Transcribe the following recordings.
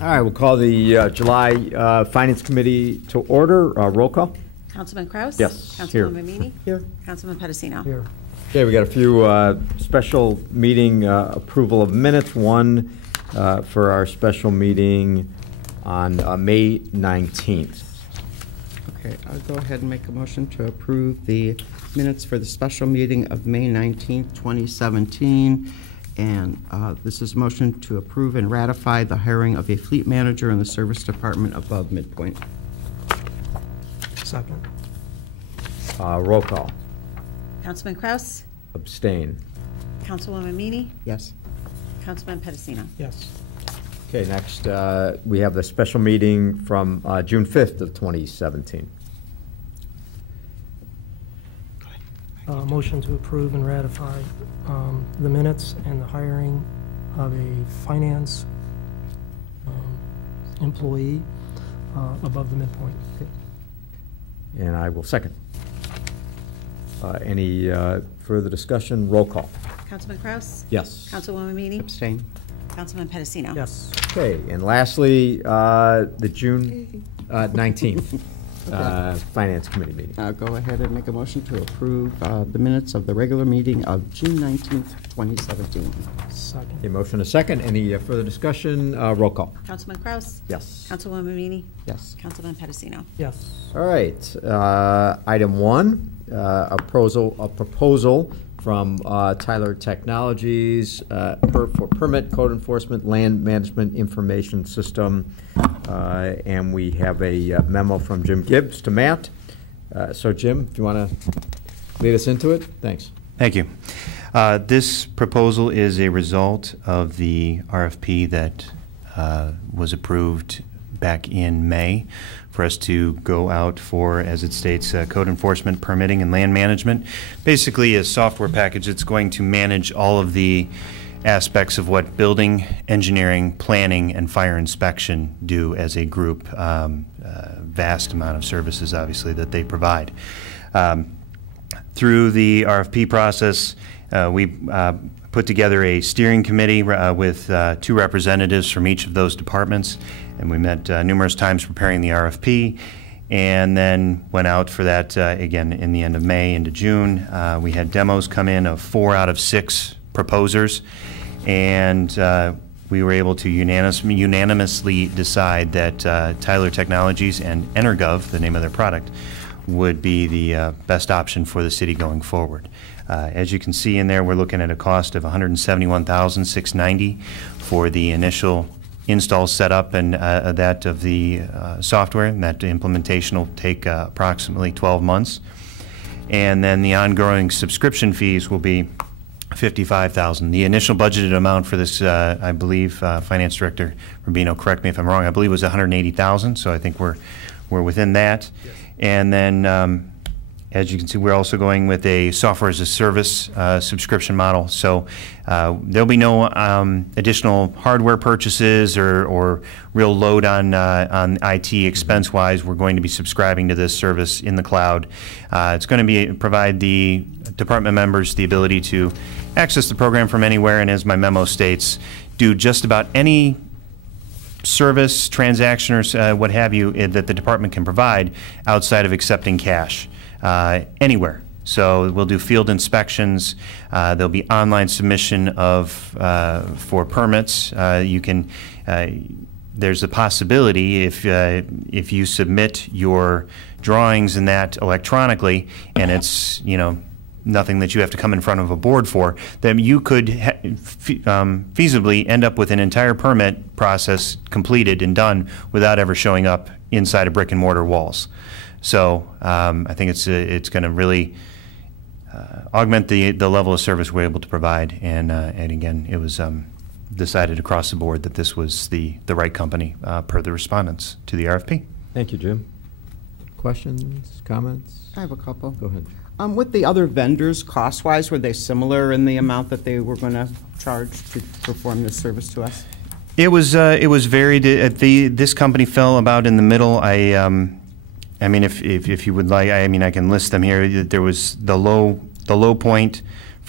All right, we'll call the July Finance Committee to order. Roll call. Councilman Kraus? Yes. Councilwoman Meany? Here. Councilman Pedicino? Here. Okay, we got a few special meeting approval of minutes. One for our special meeting on May 19th. Okay, I'll go ahead and make a motion to approve the minutes for the special meeting of May 19th, 2017. And this is a motion to approve and ratify the hiring of a fleet manager in the service department above midpoint. Second. Roll call. Councilman Kraus? Abstain. Councilwoman Meany? Yes. Councilman Pedicino? Yes. Okay, next we have the special meeting from June 5th of 2017. Motion to approve and ratify the minutes and the hiring of a finance employee above the midpoint. And I will second. Any further discussion? Roll call. Councilman Kraus? Yes. Councilwoman Meany? Abstain. Councilman Pedicino? Yes. Okay, and lastly, the June 19th Finance Committee meeting. I'll go ahead and make a motion to approve the minutes of the regular meeting of June 19th, 2017. Second. A motion, a second. Any further discussion? Roll call. Councilman Kraus? Yes. Councilwoman Meany? Yes. Councilman Pedicino? Yes. All right. Item 1, a proposal from Tyler Technologies for permit code enforcement land management information system. And we have a memo from Jim Gibbs to Matt. So Jim, if you want to lead us into it, thanks. Thank you. This proposal is a result of the RFP that was approved back in May for us to go out for, as it states, code enforcement, permitting, and land management. Basically a software package that's going to manage all of the aspects of what building, engineering, planning, and fire inspection do as a group. Vast amount of services, obviously, that they provide. Through the RFP process, we put together a steering committee with 2 representatives from each of those departments, and we met numerous times preparing the RFP, and then went out for that again in the end of May into June. We had demos come in of 4 out of 6 proposers, and we were able to unanimously decide that Tyler Technologies and Energov, the name of their product, would be the best option for the city going forward. As you can see in there, we're looking at a cost of $171,690 for the initial install setup and that of the software, and that implementation will take approximately 12 months. And then the ongoing subscription fees will be $55,000. The initial budgeted amount for this, I believe, Finance Director Rubino, correct me if I'm wrong, I believe was $180,000. So I think we're within that. Yes. And then, as you can see, we're also going with a software as a service subscription model. So there'll be no additional hardware purchases or real load on IT expense-wise. We're going to be subscribing to this service in the cloud. It's going to provide the department members the ability to access the program from anywhere, and as my memo states, do just about any service, transaction, or what have you that the department can provide outside of accepting cash anywhere. So we'll do field inspections. There'll be online submission of for permits. You can. There's a possibility if you submit your drawings and that electronically, and it's nothing that you have to come in front of a board for, then you could feasibly end up with an entire permit process completed and done without ever showing up inside of brick and mortar walls. So I think it's going to really augment the level of service we're able to provide, and again, it was decided across the board that this was the right company per the respondents to the RFP. Thank you, Jim. Questions, comments? I have a couple. Go ahead. With the other vendors, cost-wise, were they similar in the amount that they were going to charge to perform this service to us? It was varied. This company fell about in the middle. I mean, if you would like, I can list them here. There was the low point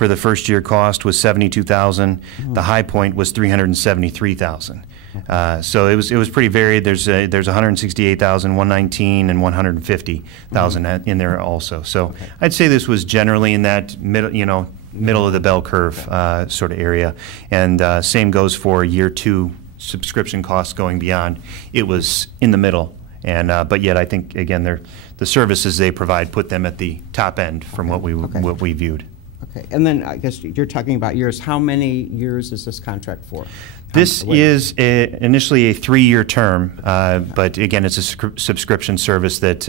for the first year cost was $72,000. The high point was $373,000. So it was pretty varied. There's 168,000, 119, and 150,000 in there also. So I'd say this was generally in that middle of the bell curve sort of area. And same goes for year 2 subscription costs going beyond. It was in the middle. And but yet I think again the services they provide put them at the top end from what we viewed. Okay, and then I guess you're talking about years. How many years is this contract for? This is initially a 3-year term, but again, it's a subscription service that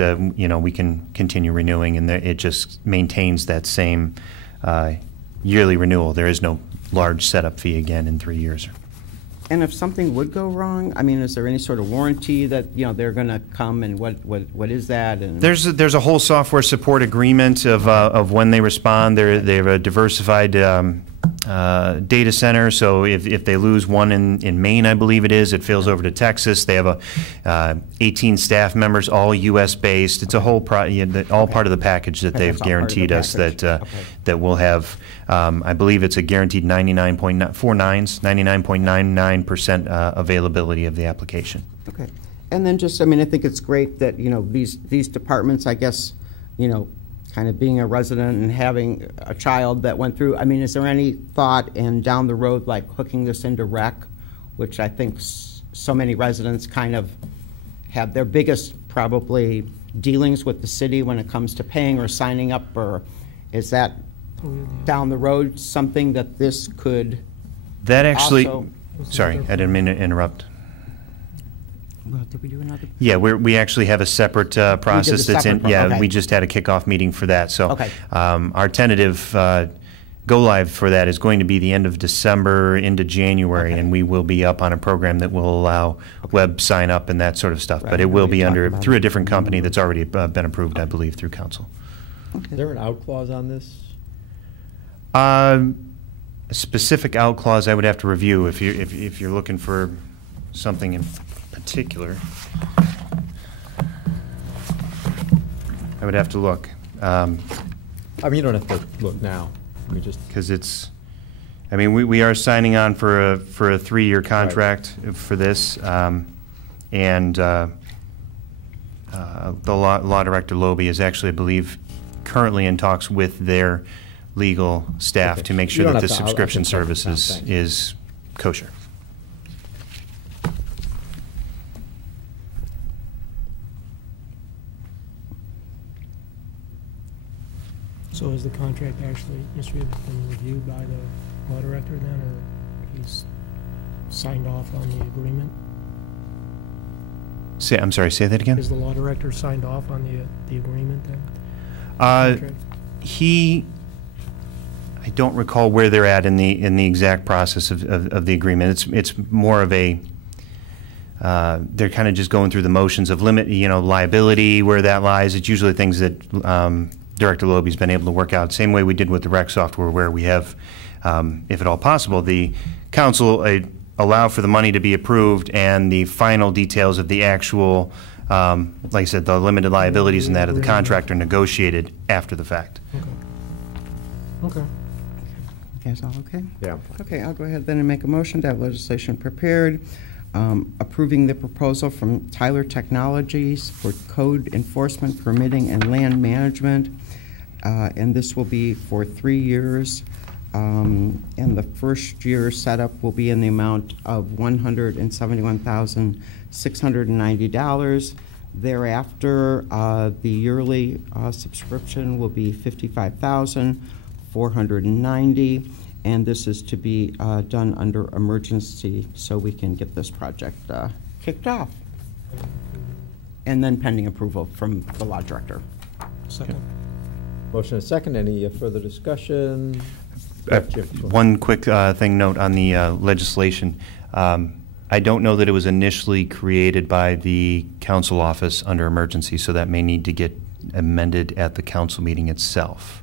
we can continue renewing, and it just maintains that same yearly renewal. There is no large setup fee again in 3 years. And if something would go wrong, I mean, is there any sort of warranty that they're going to come, and what is that? And there's a whole software support agreement of when they respond. They have a diversified data center, so if they lose one in Maine, I believe it is, it fails over to Texas. They have 18 staff members, all U.S. based. It's a whole all part of the package that they've guaranteed us that we'll have. I believe it's a guaranteed 99.99% availability of the application. Okay, and then just, I mean, I think it's great that these departments, I guess, kind of being a resident and having a child that went through. I mean, is there any thought in down the road like hooking this into rec, which I think so many residents kind of have their biggest probably dealings with the city when it comes to paying or signing up, or is that down the road something that this could that actually also, sorry, I didn't mean to interrupt. Well, did we do another? Yeah, we actually have a separate process that's in. Yeah, okay. We just had a kickoff meeting for that. So Okay. Our tentative go live for that is going to be the end of December into January, Okay. and we will be up on a program that will allow web sign up and that sort of stuff. Right, But it will be we talked under about through it. a different company that's already been approved, I believe, through council. Is there an out clause on this? A specific out clause I would have to review if you're looking for something in particular. I would have to look. I mean, you don't have to look now. We just Because it's, I mean, we are signing on for a 3-year contract for this, and the law director Loby is actually, I believe, currently in talks with their legal staff Okay. to make You sure don't that have the to- I subscription can type it service down, is thanks. kosher. So has the contract actually, Mr. Reed, been reviewed by the law director then, or he's signed off on the agreement? I'm sorry, say that again? Is the law director signed off on the agreement then? I Contract? don't recall where they're at in the exact process of the agreement. It's more of a, they're kind of just going through the motions of liability, where that lies. It's usually things that Director Loby's been able to work out. Same way we did with the rec software, where we have, if at all possible, the council allow for the money to be approved, and the final details of the actual, like I said, the limited liabilities and that of the contract are negotiated after the fact. Okay. Okay. Guys all okay? yeah. Okay, I'll go ahead then and make a motion to have legislation prepared, approving the proposal from Tyler Technologies for code enforcement, permitting, and land management. And this will be for 3 years. And the first year setup will be in the amount of $171,690. Thereafter, the yearly subscription will be $55,490, and this is to be done under emergency so we can get this project kicked off. And then pending approval from the law director. Second. Motion and second. Any further discussion? Jim, go ahead. One quick note on the legislation. I don't know that it was initially created by the council office under emergency, so that may need to get amended at the council meeting itself.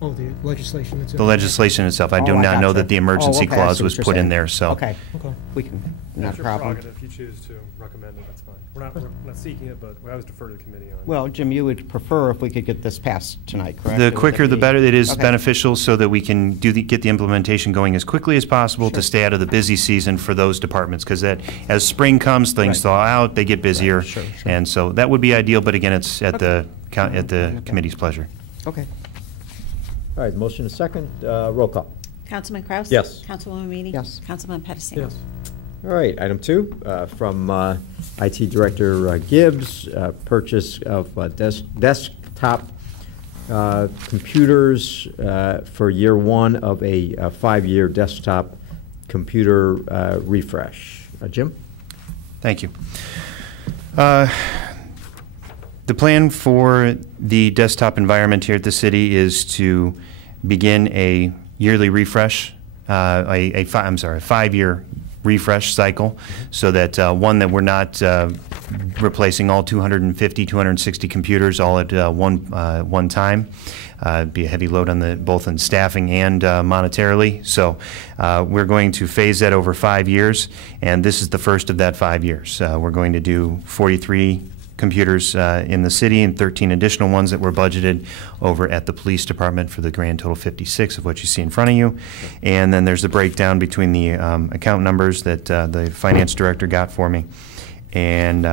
Oh, the legislation itself? The legislation itself, I do Oh, I not know gotcha. that the emergency Oh, okay, I clause see was what you're put in saying. there, so. Okay, Okay. we can, not It's a your problem. prerogative. If you choose to recommend it, that's fine. We're not seeking it, but I always defer to the committee on. Well, Jim, you would prefer if we could get this passed tonight, correct? The Would quicker that the be- better. It is Okay. beneficial so that we can get the implementation going as quickly as possible to Sure. stay out of the busy season for those departments, because that, as spring comes, things Right. thaw out, they get busier. Right, sure. And so that would be ideal, but again, it's at the Okay. committee's pleasure. Okay. All right, motion and second, roll call. Councilman Kraus? Yes. Councilwoman Meany? Yes. Councilman Pedicino? Yes. All right, item 2, from IT Director Gibbs, purchase of desktop computers for year 1 of a 5-year desktop computer refresh. Jim? Thank you. The plan for the desktop environment here at the city is to begin a yearly refresh, a 5-year refresh cycle, so that one, that we're not replacing all 250, 260 computers all at one time. It'd be a heavy load on both in staffing and monetarily. So we're going to phase that over 5 years, and this is the first of that 5 years. We're going to do 43 computers in the city and 13 additional ones that were budgeted over at the police department for the grand total 56 of what you see in front of you. And then there's the breakdown between the account numbers that the finance director got for me. And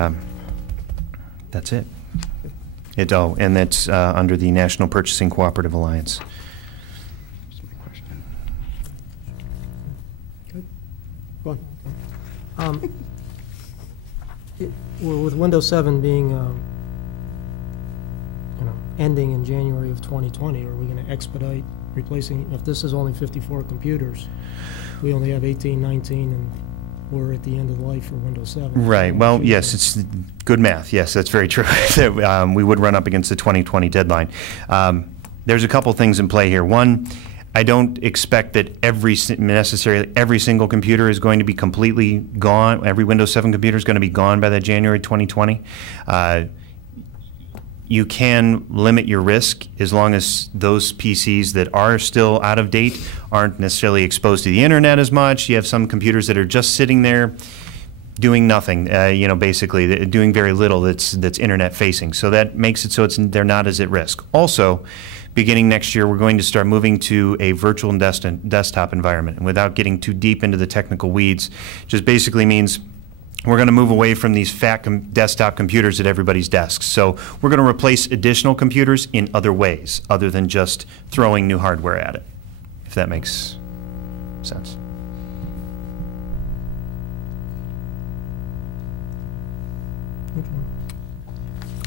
that's it. And that's under the National Purchasing Cooperative Alliance. That's my question. Go on. Well, with Windows 7 being, ending in January of 2020, are we going to expedite replacing, if this is only 54 computers, we only have 18, 19, and we're at the end of life for Windows 7. Right. Well, yes, it's good math. Yes, that's very true. We would run up against the 2020 deadline. There's a couple things in play here. One, I don't expect that every single computer is going to be completely gone. Every Windows 7 computer is going to be gone by that January 2020. You can limit your risk as long as those PCs that are still out of date aren't necessarily exposed to the internet as much. You have some computers that are just sitting there doing nothing, basically doing very little that's internet facing. So that makes it so they're not as at risk. Also, beginning next year, we're going to start moving to a virtual desktop environment. And without getting too deep into the technical weeds, just basically means we're going to move away from these fat desktop computers at everybody's desks. So we're going to replace additional computers in other ways, other than just throwing new hardware at it, if that makes sense. Okay.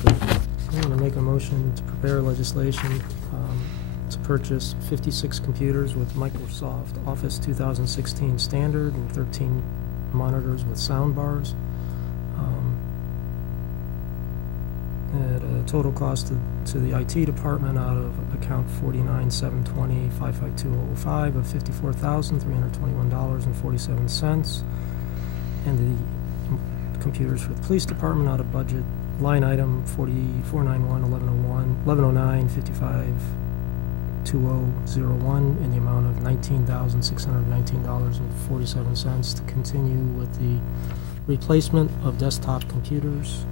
I'm going to make a motion to prepare legislation to purchase 56 computers with Microsoft Office 2016 standard and 13 monitors with sound bars at a total cost to the IT department out of account 49-720-55205 of $54,321.47, and the computers for the police department out of budget line item 4491-1101-552001 in the amount of $19,619.47 to continue with the replacement of desktop computers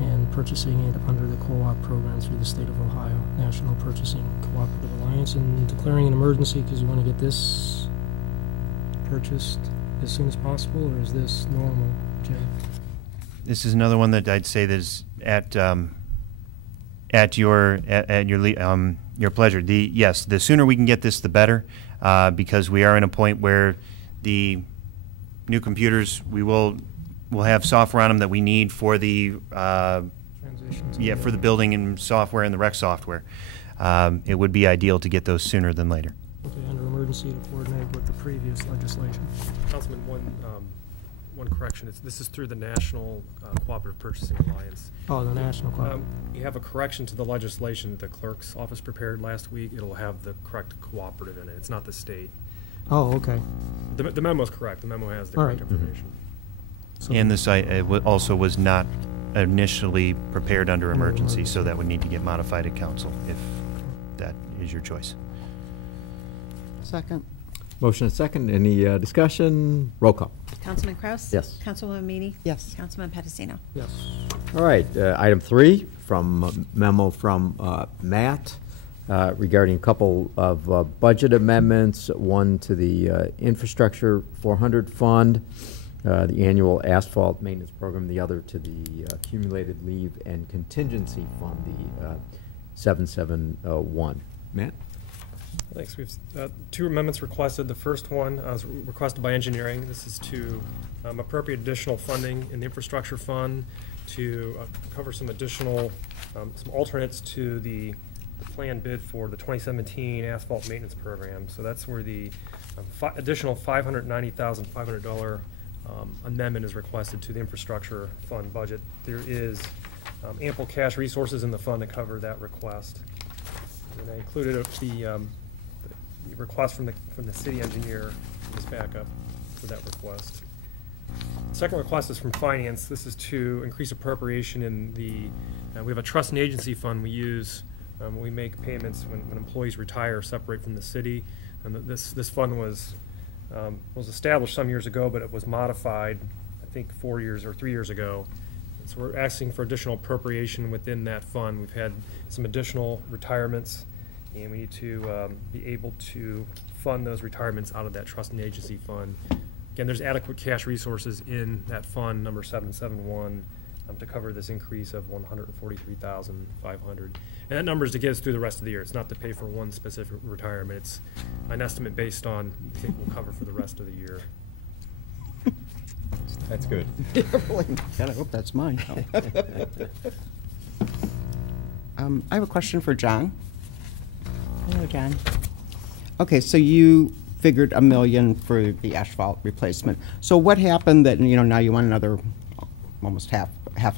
and purchasing it under the co-op program through the state of Ohio, National Purchasing Cooperative Alliance, and declaring an emergency because you want to get this purchased as soon as possible, or is this normal, Jim? This is another one that I'd say that is at your pleasure. Yes, the sooner we can get this, the better, because we are in a point where the new computers we'll have software on them that we need for the Transition to for the building and software and the rec software. It would be ideal to get those sooner than later. Okay, under emergency to coordinate with the previous legislation. Councilman, one correction. This is through the National Cooperative Purchasing Alliance. Oh, the national club. You have a correction to the legislation that the clerk's office prepared last week. It'll have the correct cooperative in it. It's not the state. Oh, okay. The memo's correct. The memo has the All correct right. information. So- And the site also was not initially prepared under emergency, so that would need to get modified at council if that is your choice. Second. Motion and second. Any discussion? Roll call. Councilman Kraus? Yes. Councilwoman Meany? Yes. Councilman Pedicino? Yes. All right, item 3, from memo from Matt regarding a couple of budget amendments, one to the Infrastructure 400 Fund, the annual asphalt maintenance program, the other to the accumulated leave and contingency fund, the 7701. Matt? Thanks. We've two amendments requested. The first one was requested by engineering. This is to appropriate additional funding in the infrastructure fund to cover some additional, some alternates to the planned bid for the 2017 asphalt maintenance program. So that's where the additional $590,500 amendment is requested to the infrastructure fund budget. There is ample cash resources in the fund to cover that request. And I included the request from the city engineer as backup for that request. The second request is from finance. This is to increase appropriation in the, we have a trust and agency fund we use when we make payments when employees retire or separate from the city. And this fund was established some years ago, but it was modified, I think 4 years or 3 years ago. So we're asking for additional appropriation within that fund. We've had some additional retirements, and we need to be able to fund those retirements out of that trust and agency fund. Again, there's adequate cash resources in that fund, number 771, to cover this increase of $143,500. And that number is to get us through the rest of the year. It's not to pay for one specific retirement. It's an estimate based on, I think we'll cover for the rest of the year. That's good. God, I hope that's mine. I have a question for John. Hello, John. Okay, so you figured $1 million for the asphalt replacement. So what happened that, now you want another almost half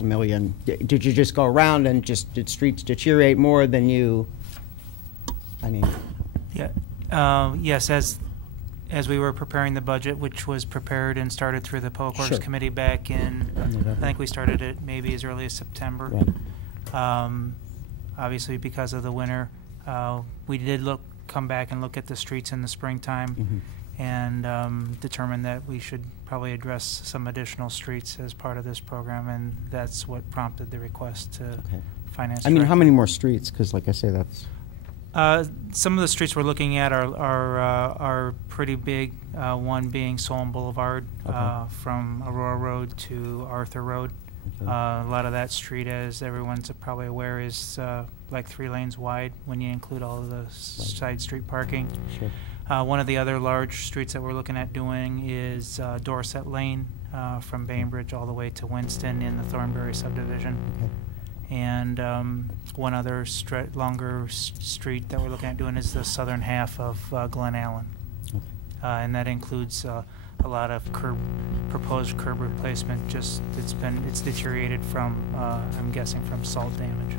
a million? Did you just go around and did streets deteriorate more than you, Yeah, yes, as we were preparing the budget, which was prepared and started through the Public Works Sure. Committee back in, I think we started it maybe as early as September. Right. Obviously, because of the winter, we did come back and look at the streets in the springtime and determined that we should probably address some additional streets as part of this program, and that's what prompted the request to finance. how many more streets? Because like I say, that's... Some of the streets we're looking at are pretty big, one being Solon Boulevard, from Aurora Road to Arthur Road. Okay. A lot of that street, as everyone's probably aware, is like 3 lanes wide when you include all of the side street parking. Sure. One of the other large streets that we're looking at doing is Dorset Lane, from Bainbridge all the way to Winston in the Thornbury subdivision. Okay. And one other longer street that we're looking at doing is the southern half of Glen Allen. Okay. And that includes a lot of proposed curb replacement. Just it's deteriorated from, I'm guessing, from salt damage.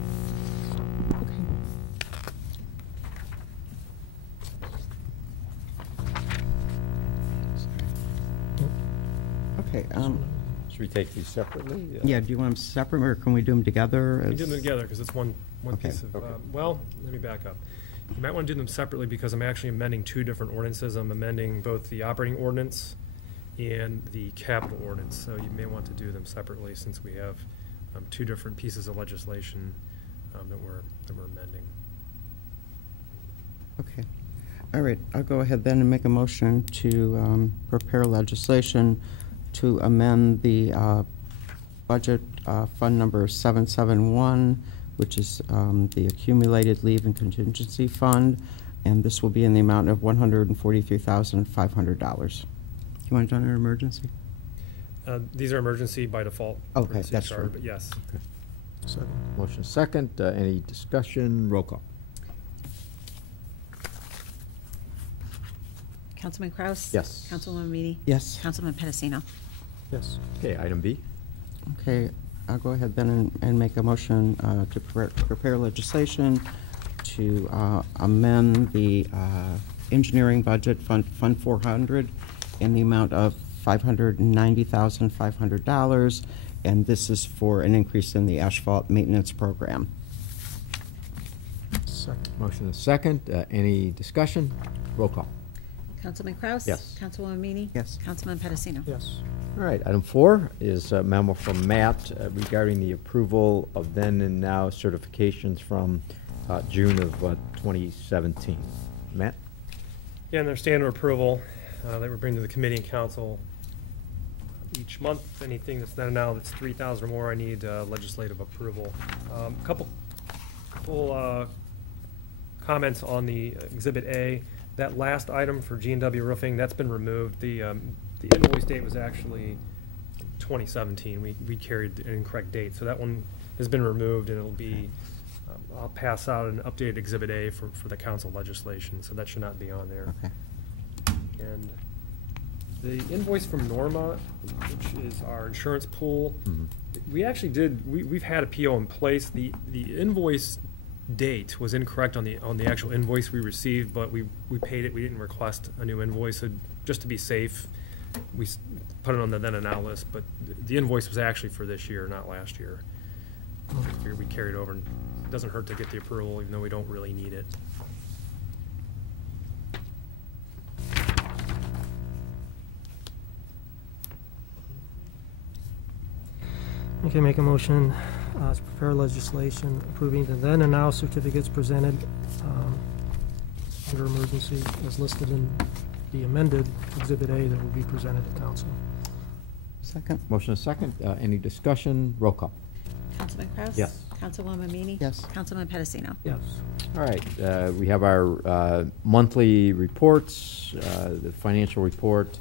Okay. Should we take these separately? Yeah, do you want them separate, or can we do them together? We can do them together because it's one Okay. piece of, Okay. well, let me back up. You might want to do them separately because I'm actually amending 2 different ordinances. I'm amending both the operating ordinance and the capital ordinance. So you may want to do them separately since we have 2 different pieces of legislation that we're amending. Okay. All right, I'll go ahead then and make a motion to prepare legislation to amend the budget fund number 771, which is the accumulated leave and contingency fund, and this will be in the amount of $143,500. You want it done in emergency? These are emergency by default. Okay, for the city that's charter, true. But yes. Second. Motion second. Any discussion? Roll call. Councilman Kraus? Yes. Councilwoman Meany? Yes. Councilman Pedicino? Yes. Okay, item B. Okay, I'll go ahead then and make a motion to prepare legislation to amend the engineering budget, Fund 400, in the amount of $590,500, and this is for an increase in the asphalt maintenance program. Second. Motion is second. Any discussion? Roll call. Councilman Kraus? Yes. Councilwoman Meany? Yes. Councilman Pedicino? Yes. All right, item 4 is a memo from Matt regarding the approval of then and now certifications from June of 2017. Matt? Yeah, and their standard approval that we bring to the committee and council each month. Anything that's then and now that's 3,000 or more, I need legislative approval. Couple comments on the Exhibit A. That last item for G&W Roofing, that's been removed. The invoice date was actually 2017. We carried an incorrect date, so that one has been removed, and it'll be, I'll pass out an updated Exhibit A for the council legislation, so that should not be on there. Okay. And the invoice from Norma, which is our insurance pool, we actually we've had a PO in place. The invoice date was incorrect on the actual invoice we received, but we paid it. We didn't request a new invoice, so just to be safe, we put it on the then and now list, but the invoice was actually for this year, not last year. We carried over, and it doesn't hurt to get the approval, even though we don't really need it. Okay, make a motion to prepare legislation approving the then and now certificates presented under emergency as listed in the amended Exhibit A that will be presented to council. Second? Motion is second. Any discussion? Roll call. Councilman Kraus? Yes. Councilwoman Meany? Yes. Councilman Pedicino? Yes. All right, we have our monthly reports, the financial report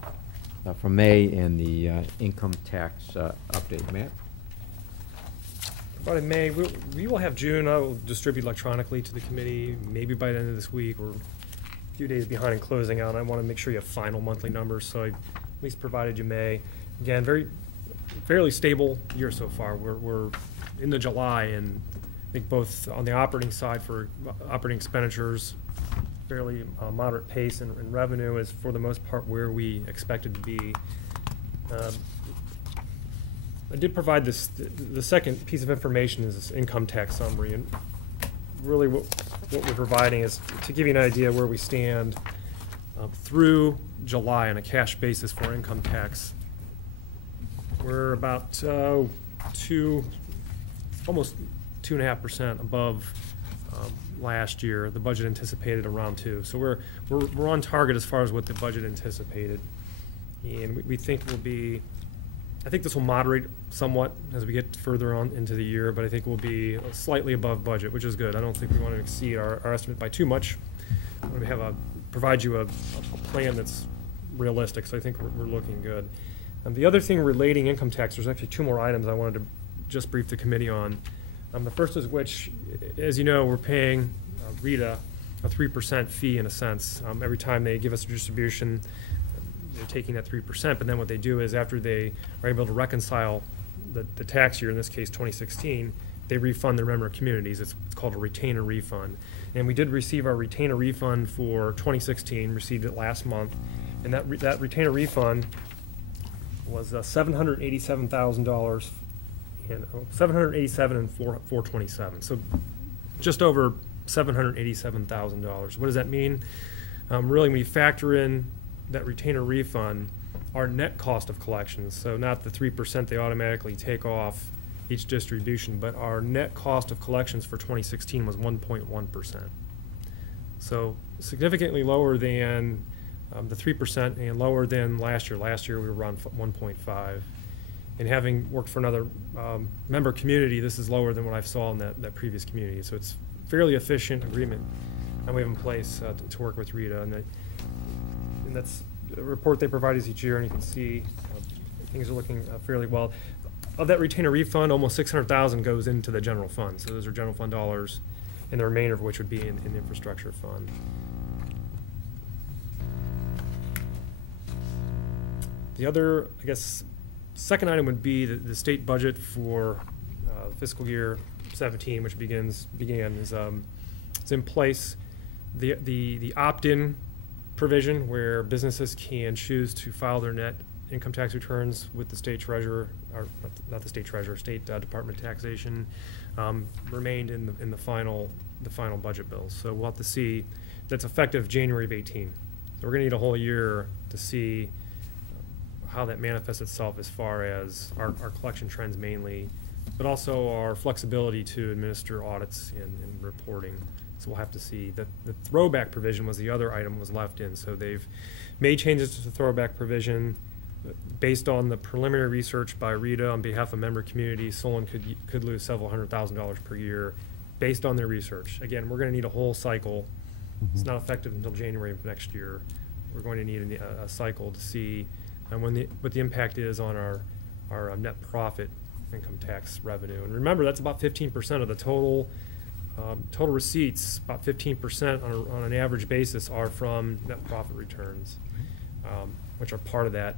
from May, and the income tax update. Matt? About in May, we will have June. I will distribute electronically to the committee, maybe by the end of this week. We're a few days behind in closing out. I want to make sure you have final monthly numbers, so I at least provided you May. Again, fairly stable year so far. We're into July, and I think both on the operating side for operating expenditures, fairly moderate pace, and revenue is for the most part where we expected to be. I did provide this. The second piece of information is this income tax summary, and really what we're providing is to give you an idea where we stand through July on a cash basis for income tax. We're about almost 2.5% above last year. The budget anticipated around 2%, so we're on target as far as what the budget anticipated, and we think we'll be. I think this will moderate somewhat as we get further on into the year, but I think we'll be slightly above budget, which is good. I don't think we want to exceed our estimate by too much. I want to provide you a plan that's realistic, so I think we're looking good. The other thing relating income tax, there's actually 2 more items I wanted to just brief the committee on. The first is which, as you know, we're paying RETA a 3% fee in a sense. Every time they give us a distribution, they're taking that 3%, but then what they do is after they are able to reconcile the tax year, in this case 2016, they refund their member communities. It's called a retainer refund. And we did receive our retainer refund for 2016, received it last month, and that retainer refund was $787,000 and $787,000 and $427. So just over $787,000. What does that mean? Really, when you factor in that retainer refund, our net cost of collections, so not the 3% they automatically take off each distribution, but our net cost of collections for 2016 was 1.1%. So significantly lower than the 3% and lower than last year. Last year we were around 1.5. And having worked for another member community, this is lower than what I saw in that previous community. So it's fairly efficient agreement and we have in place to work with RETA. And that's a report they provide us each year, and you can see things are looking fairly well. Of that retainer refund, almost $600,000 goes into the general fund. So those are general fund dollars, and the remainder of which would be in the infrastructure fund. The other, I guess, second item would be the state budget for fiscal year 17, which began is it's in place. The opt-in provision where businesses can choose to file their net income tax returns with the state treasurer, or not the state treasurer, state Department of Taxation, remained in the final budget bill. So we'll have to see. That's effective January of 18. We're going to need a whole year to see how that manifests itself as far as our collection trends mainly, but also our flexibility to administer audits and reporting. So we'll have to see. The throwback provision was the other item was left in. So they've made changes to the throwback provision. Based on the preliminary research by Rita on behalf of member communities, Solon could lose several $100,000 per year based on their research. Again, we're going to need a whole cycle. It's not effective until January of next year. We're going to need a cycle to see what the impact is on our net profit income tax revenue. And remember, that's about 15% of the total receipts. About 15% on an average basis are from net profit returns, which are part of that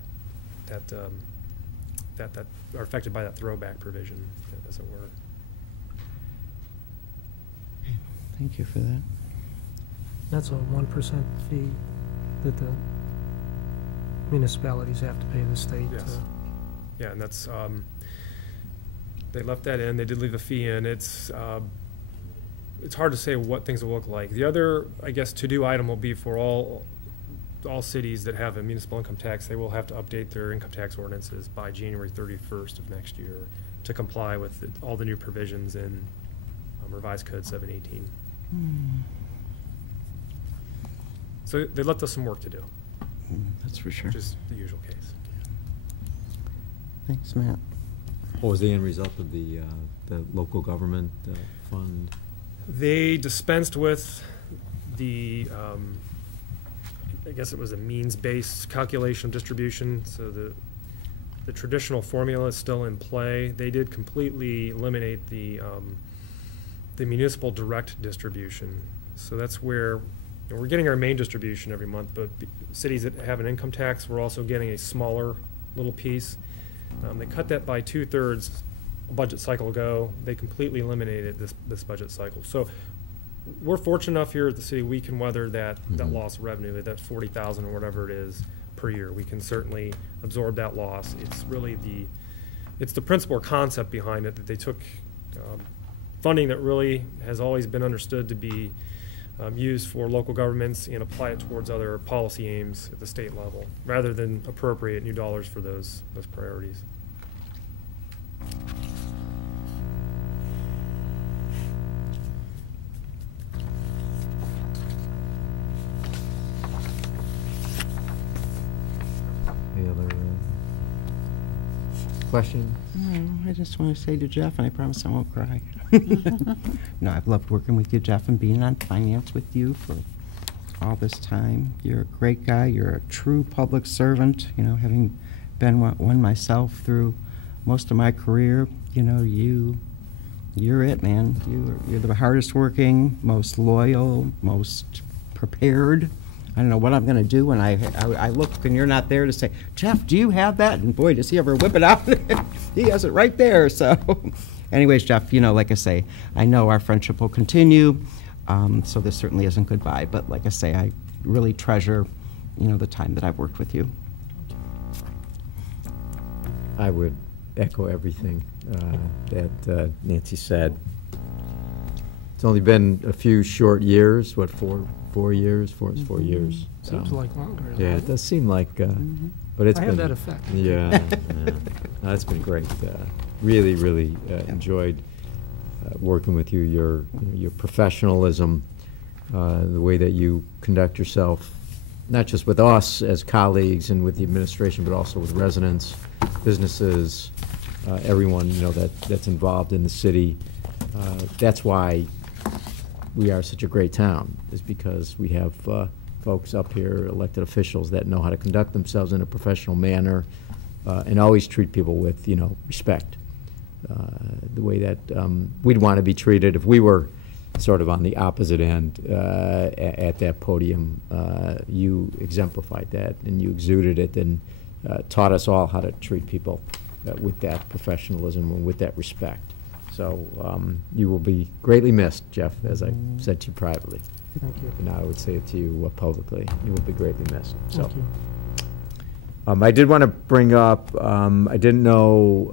are affected by that throwback provision, as it were. Thank you for that. That's a 1% fee that the municipalities have to pay the state. Yes. Yeah, and that's, they left that in. They did leave the fee in. It's hard to say what things will look like. The other, I guess, to-do item will be for all cities that have a municipal income tax. They will have to update their income tax ordinances by January 31st of next year to comply with all the new provisions in Revised Code 718. So they left us some work to do. That's for sure. Which is the usual case. Thanks, Matt. What was the end result of the local government fund? They dispensed with the, I guess it was a means-based calculation of distribution, so the traditional formula is still in play. They did completely eliminate the municipal direct distribution. So that's where we're getting our main distribution every month, but cities that have an income tax, we're also getting a smaller little piece. They cut that by 2/3 a budget cycle ago. They completely eliminated this budget cycle. So we're fortunate enough here at the city we can weather that loss of revenue, that 40,000 or whatever it is per year. We can certainly absorb that loss. It's really it's the principle or concept behind it that they took funding that really has always been understood to be used for local governments and apply it towards other policy aims at the state level, rather than appropriate new dollars for those priorities. Any other questions? No, I just want to say to Jeff, and I promise I won't cry. No, I've loved working with you, Jeff, and being on finance with you for all this time. You're a great guy. You're a true public servant. You know, having been one myself through most of my career, you know, you're it, man. You're the hardest working, most loyal, most prepared. I don't know what I'm going to do when I look and you're not there to say, Jeff, do you have that? And boy, does he ever whip it out. He has it right there. So anyways, Jeff, you know, like I say, I know our friendship will continue. So this certainly isn't goodbye. But like I say, I really treasure, you know, the time that I've worked with you. I would echo everything that Nancy said. It's only been a few short years, what, 4 years? 4 years. Seems like longer. Yeah, it does seem like, but it's I been. have that effect. Yeah, yeah. No, it's been great. Really, really enjoyed working with you. Your professionalism, the way that you conduct yourself, not just with us as colleagues and with the administration, but also with residents, businesses, everyone, you know, that's involved in the city. That's why we are such a great town, is because we have folks up here, elected officials, that know how to conduct themselves in a professional manner and always treat people with, you know, respect. The way that we'd want to be treated if we were sort of on the opposite end at that podium. You exemplified that, and you exuded it, and taught us all how to treat people with that professionalism and with that respect. So you will be greatly missed, Jeff, as I said to you privately. Thank you. And now I would say it to you publicly. You will be greatly missed. Thank you. I did want to bring up, I didn't know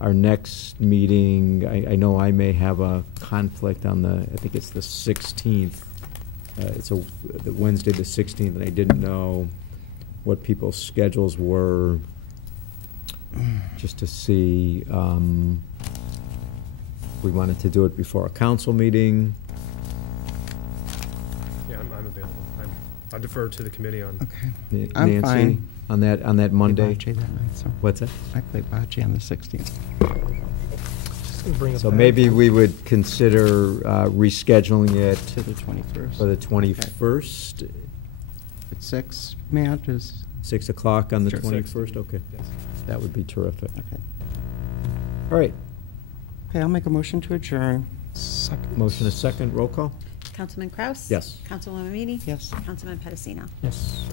our next meeting. I know I may have a conflict on I think it's the 16th. it's the Wednesday, the 16th, and I didn't know what people's schedules were, just to see, we wanted to do it before a council meeting. Yeah, I'm available. I defer to the committee on. Okay. I'm Nancy, fine. on that Monday? Bocce that night, so What's that? I play bocce on the 16th. Just gonna bring it So back. maybe we would consider rescheduling it To the 21st. for the 21st, At 6, Matt, is, 6 o'clock on the Sure. 21st? Okay, Yes. that would be terrific. okay. All right, Okay, I'll make a motion to adjourn. Second. motion a second, roll call? Councilman Kraus? Yes. Councilwoman Meany? Yes. Councilman Pedicino? Yes.